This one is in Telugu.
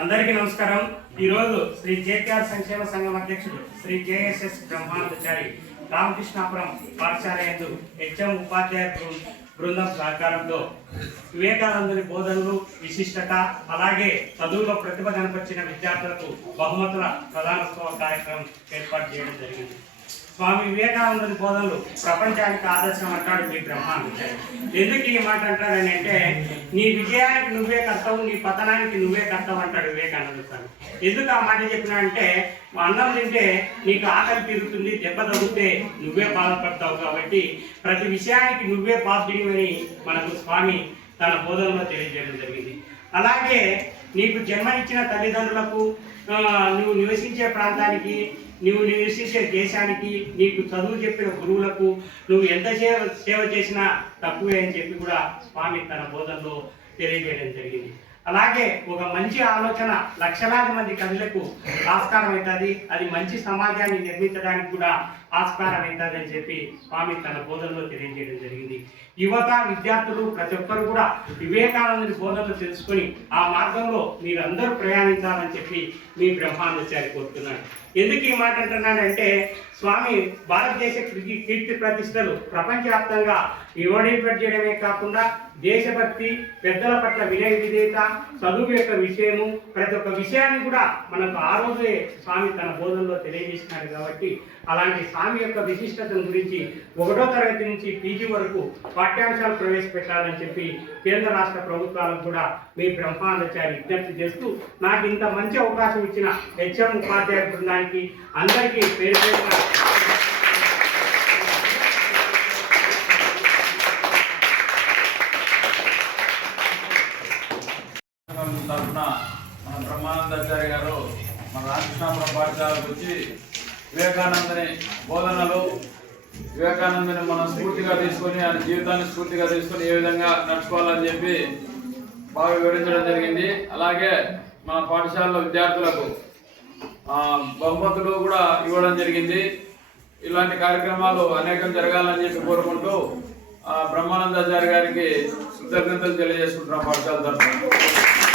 అందరికీ నమస్కారం. ఈరోజు శ్రీ జేకేఆర్ సంక్షేమ సంఘం అధ్యక్షుడు శ్రీ జేఎస్ఎస్ బ్రహ్మానందచారి రామకృష్ణాపురం పాఠశాల యందు హెచ్ఎం ఉపాధ్యాయ బృందం సహకారంతో వివేకానందుని బోధనలు విశిష్టత అలాగే చదువులో ప్రతిభ కనపరిచిన విద్యార్థులకు బహుమతుల ప్రధానోత్సవ కార్యక్రమం ఏర్పాటు చేయడం జరిగింది. స్వామి వివేకానందుని బోధనలు ప్రపంచానికి ఆదర్శం అంటాడు మీ బ్రహ్మానందాచారి ఎందుకు ఈ మాట అంటాడని అంటే నీ విజయానికి నువ్వే కర్తవు నీ పతనానికి నువ్వే కర్తవు అంటాడు వివేకానంద స్వామి. ఎందుకు ఆ మాట చెప్పినా అంటే అన్నం తింటే నీకు ఆకలి తీరుతుంది దెబ్బ తగ్గితే నువ్వే బాధపడతావు కాబట్టి ప్రతి విషయానికి నువ్వే బాధ్యుడివని మనకు స్వామి తన బోధనలో తెలియజేయడం జరిగింది. అలాగే నీకు జన్మనిచ్చిన తల్లిదండ్రులకు నువ్వు నివసించే ప్రాంతానికి నువ్వు నివసించే దేశానికి నీకు చదువు చెప్పిన గురువులకు నువ్వు ఎంత సేవ సేవ చేసినా తక్కువే అని చెప్పి కూడా స్వామి తన బోధనలో తెలియజేయడం జరిగింది. అలాగే ఒక మంచి ఆలోచన లక్షలాది మంది కథలకు ఆస్కారం అవుతుంది. అది మంచి సమాజాన్ని నిర్మించడానికి కూడా ఆస్కారం అవుతుంది అని చెప్పి స్వామి తన బోధనలో తెలియజేయడం జరిగింది. యువత విద్యార్థులు ప్రతి ఒక్కరు కూడా వివేకానందుని బోధనలు తెలుసుకొని ఆ మార్గంలో మీరందరూ ప్రయాణించాలని చెప్పి మీ బ్రహ్మానందచారి కోరుతున్నాడు ఎందుకు ఈ మాట అంటున్నానంటే స్వామి భారతదేశ కీర్తి కీర్తి ప్రతిష్టలు ప్రపంచవ్యాప్తంగా చేయడమే కాకుండా దేశభక్తి పెద్దల పట్ల వినయ విధేయత చదువు యొక్క విషయము ప్రతి ఒక్క విషయాన్ని కూడా మనకు ఆ రోజే స్వామి తన బోధనలో తెలియజేసినాడు కాబట్టి అలాంటి స్వామి యొక్క విశిష్టతను గురించి ఒకటో తరగతి నుంచి పీజీ వరకు పాఠ్యాంశాలు ప్రవేశపెట్టాలని చెప్పి కేంద్ర రాష్ట్ర ప్రభుత్వాలకు కూడా మీ బ్రహ్మాండచారి విజ్ఞప్తి చేస్తూ నాకు ఇంత మంచి అవకాశం ఇచ్చిన హెచ్ఎం ఉపాధ్యాయ బృందానికి అందరికీ పేరు పేరున తరఫున మన బ్రహ్మానందాచార్య గారు మన రామకృష్ణాపురం పాఠశాలకు వచ్చి వివేకానందని బోధనలు వివేకానందని మనం స్ఫూర్తిగా తీసుకొని ఆయన జీవితాన్ని స్ఫూర్తిగా తీసుకొని ఏ విధంగా నడుచుకోవాలని చెప్పి బాగా వివరించడం జరిగింది. అలాగే మన పాఠశాలలో విద్యార్థులకు బహుమతులు కూడా ఇవ్వడం జరిగింది. ఇలాంటి కార్యక్రమాలు అనేకం జరగాలని చెప్పి కోరుకుంటూ ఆ, బ్రహ్మానందాచార్య గారికి కృతజ్ఞతలు తెలియజేసుకుంటున్నాం పాఠశాల తరఫున.